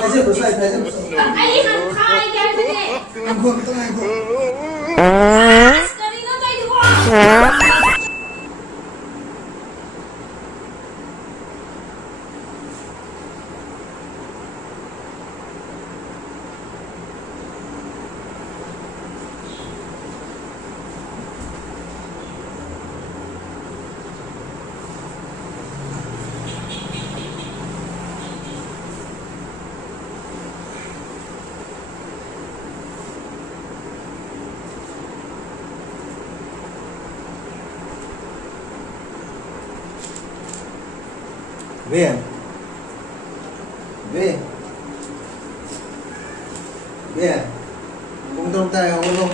하이제부스 하이제부스 Ay, hangkai ka din eh. Ang ko ito nga ko Kanina kayo ko. Be Be Be Pumunta tayo ang ulo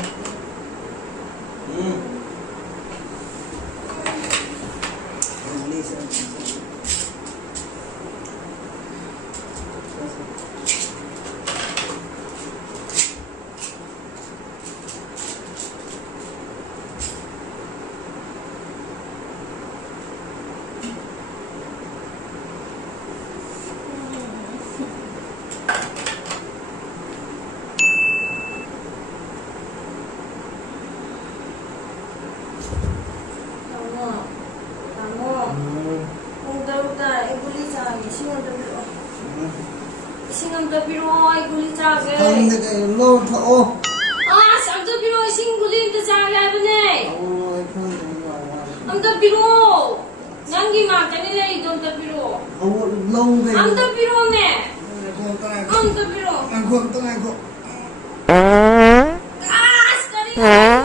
Ising ang tapiro ay guli tsage. Hindi kayo Lord oo Ah, ang tapiro ising guli yung tsage ba na eh. Oo Ang tapiro. Nanggi mata nila ito ang tapiro. Oo long be Ang tapiro me. Ang tapiro. Ang ko ito nga ko Ah, skari.